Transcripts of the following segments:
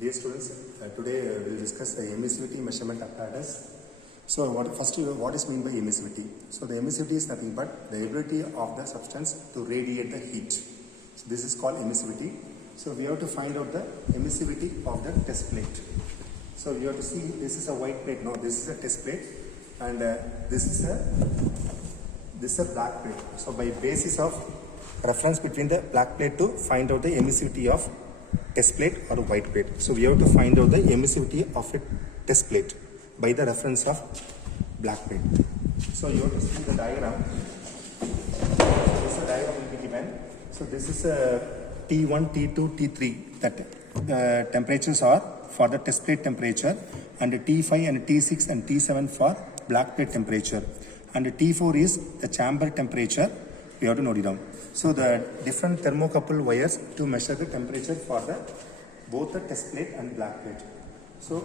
Dear students, today we will discuss the emissivity measurement apparatus. So what is meant by emissivity? So the emissivity is nothing but the ability of the substance to radiate the heat. So this is called emissivity. So we have to find out the emissivity of the test plate. So you have to see this is a white plate. No, this is a test plate, and this is a black plate. So by basis of reference between the black plate to find out the emissivity of test plate or white plate. So we have to find out the emissivity of a test plate by the reference of black plate. So you have to see the diagram. So this diagram will be given. So this is T1, T2, T3. That temperatures are for the test plate temperature, and T5 and T6 and T7 for black plate temperature, and T4 is the chamber temperature. We have to note it down. So the different thermocouple wires to measure the temperature for both the test plate and black plate. So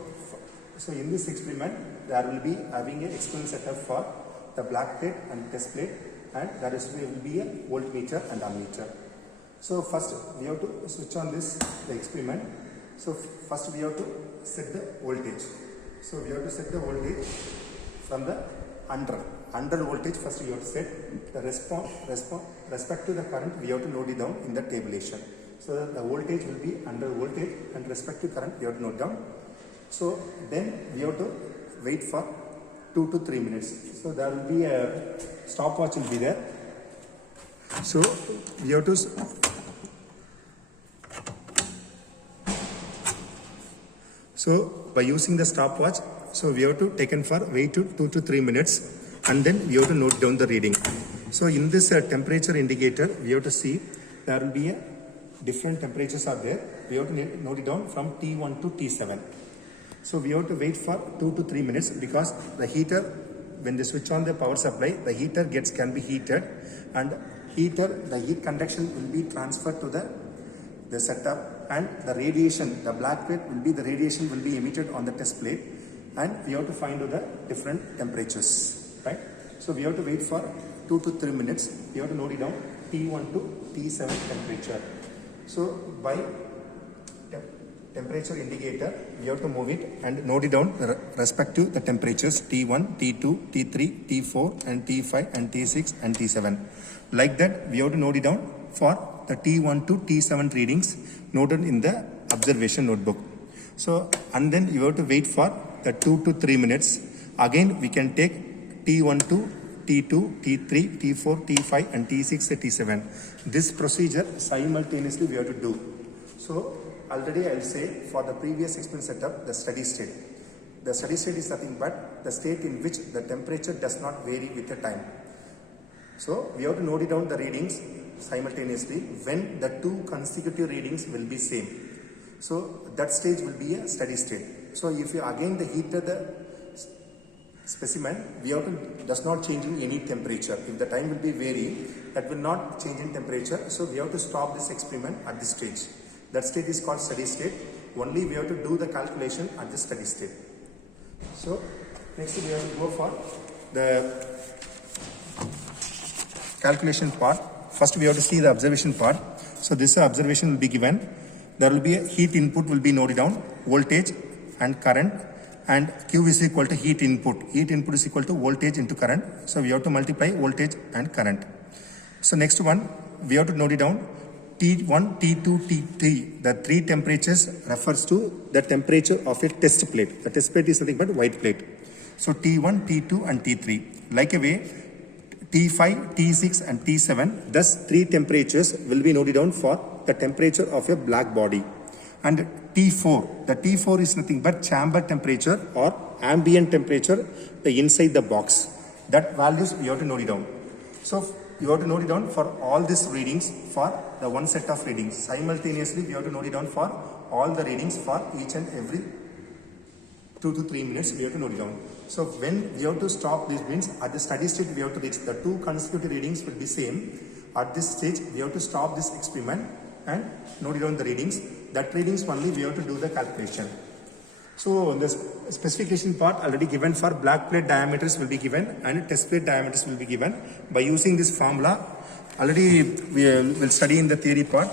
in this experiment, there will be having a experiment setup for the black plate and test plate, and there will be a voltmeter and ammeter. So first we have to switch on the experiment. So first we have to set the voltage. So we have to set the voltage from the under voltage. First you have to set the respect to the current. We have to note it down in the tabulation. So the voltage will be under voltage, and respect to current we have to note down. So then we have to wait for 2 to 3 minutes. So there will be a stopwatch will be there. So we have to by using the stopwatch, so we have to wait to 2 to 3 minutes, and then we have to note down the reading. So in this temperature indicator, we have to see there will be different temperatures are there. We have to note it down from T1 to T7. So we have to wait for 2 to 3 minutes, because the heater, when they switch on the power supply, the heater can be heated, and the heat conduction will be transferred to the setup, and the radiation, the black plate will be emitted on the test plate, and we have to find out the different temperatures, right? So we have to wait for 2 to 3 minutes. We have to note it down T1 to T7 temperature. So by temperature indicator, we have to move it and note it down respect to the temperatures T1, T2, T3, T4 and T5 and T6 and T7. Like that, we have to note it down for the T1 to T7 readings noted in the observation notebook. So, and then you have to wait for the 2 to 3 minutes. Again, we can take T1 to T2, T3, T4, T5 and T6, T7. This procedure simultaneously we have to do. So, already I will say for the previous experiment setup, the steady state. The steady state is nothing but the state in which the temperature does not vary with the time. So we have to note it down the readings simultaneously when the two consecutive readings will be same. So that stage will be a steady state. So if you again the heater the specimen, we have to does not change in any temperature. If the time will be vary, that will not change in temperature. So we have to stop this experiment at this stage. That state is called steady state. Only we have to do the calculation at the steady state. So next we have to go for the calculation part. First we have to see the observation part. So this observation will be given. There will be a heat input will be noted down, voltage and current, and Q is equal to heat input. Heat input is equal to voltage into current. So we have to multiply voltage and current. So next one, we have to note it down. T1, T2, T3, the three temperatures refers to the temperature of a test plate. The test plate is nothing but white plate. So T1, T2 and T3. Like a way, T5, T6 and T7, thus three temperatures will be noted down for the temperature of a black body. And T4, the T4 is nothing but chamber temperature or ambient temperature inside the box. That values we have to note it down. So you have to note it down for all these readings for the one set of readings. Simultaneously, we have to note it down for all the readings for each and every 2 to 3 minutes. We have to note it down. So when we have to stop these means at the steady state, we have to reach the two consecutive readings will be same. At this stage, we have to stop this experiment and note it down the readings. That readings only we have to do the calculation. So the specification part already given for black plate diameters will be given and test plate diameters will be given. By using this formula, already we will study in the theory part.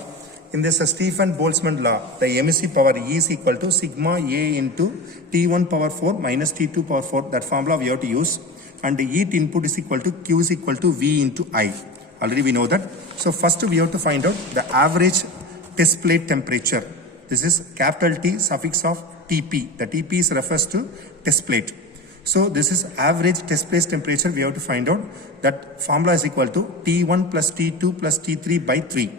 in this Stephen Boltzmann law, the emissive power E is equal to sigma A into T1 power 4 minus T2 power 4. That formula we have to use. And the heat input is equal to Q is equal to V into I. Already we know that. So first we have to find out the average test plate temperature. This is capital T suffix of TP. The TP is refers to test plate. So this is average test plate temperature. We have to find out. That formula is equal to T1 plus T2 plus T3 by 3.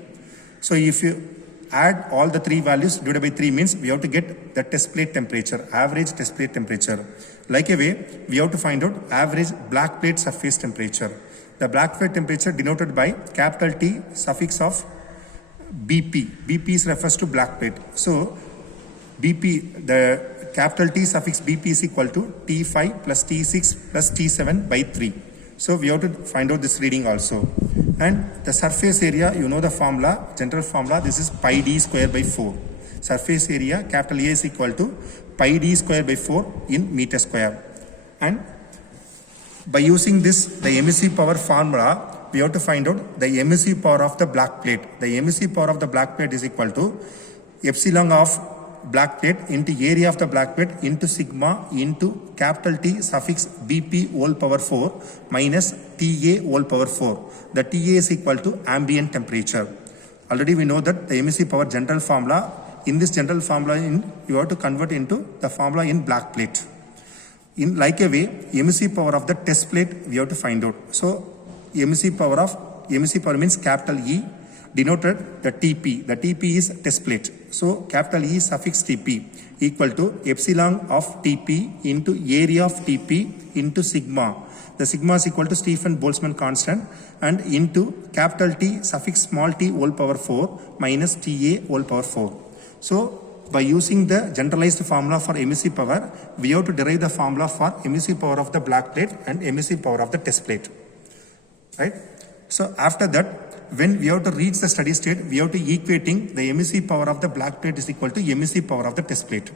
So if you add all the three values divided by 3 means we have to get the test plate temperature, average test plate temperature. Like a way, we have to find out average black plate surface temperature. The black plate temperature denoted by capital T suffix of BP. BP is refers to black plate. So BP, the capital T suffix BP is equal to T5 plus T6 plus T7 by 3. So we have to find out this reading also. And the surface area, you know the formula, general formula, this is pi d square by 4. Surface area, capital A is equal to pi d square by 4 in meter square. And by using this, the emissive power formula, we have to find out the emissive power of the black plate. The emissive power of the black plate is equal to epsilon of black plate into area of the black plate into sigma into capital T suffix BP whole power 4 minus TA whole power 4. The TA is equal to ambient temperature. Already we know that the emissive power general formula, in this general formula you have to convert into the formula in black plate. In like a way, emissive power of the test plate we have to find out. So emissive power means capital E denoted the TP. The TP is test plate. So capital E suffix TP equal to epsilon of TP into area of TP into sigma. The sigma is equal to Stephen Boltzmann constant and into capital T suffix small t whole power 4 minus TA whole power 4. So by using the generalized formula for emissive power, we have to derive the formula for emissive power of the black plate and emissive power of the test plate. Right? So after that, when we have to reach the steady state, we have to equating the emissive power of the black plate is equal to emissive power of the test plate.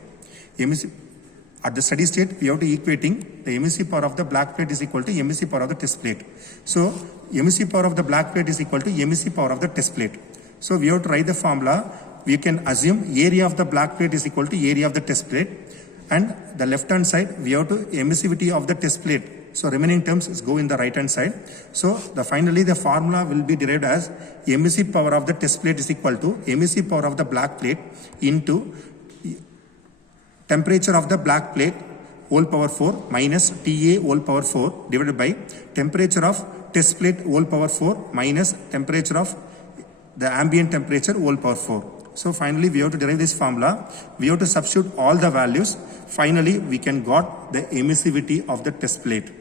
At the steady state, we have to equating the emissive power of the black plate is equal to emissive power of the test plate. So emissive power of the black plate is equal to emissive power of the test plate. So we have to write the formula. We can assume area of the black plate is equal to area of the test plate. And the left hand side, we have to emissivity of the test plate. So remaining terms go in the right hand side. So finally the formula will be derived as emissive power of the test plate is equal to emissive power of the black plate into temperature of the black plate whole power 4 minus TA whole power 4 divided by temperature of test plate whole power 4 minus temperature of the ambient temperature whole power 4. So finally we have to derive this formula. We have to substitute all the values. Finally we can got the emissivity of the test plate.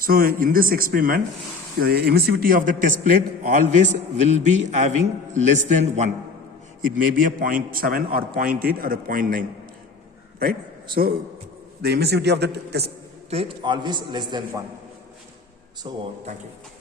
So in this experiment, the emissivity of the test plate always will be having less than 1. It may be a 0.7 or 0.8 or a 0.9. Right? So the emissivity of the test plate always less than 1. So thank you.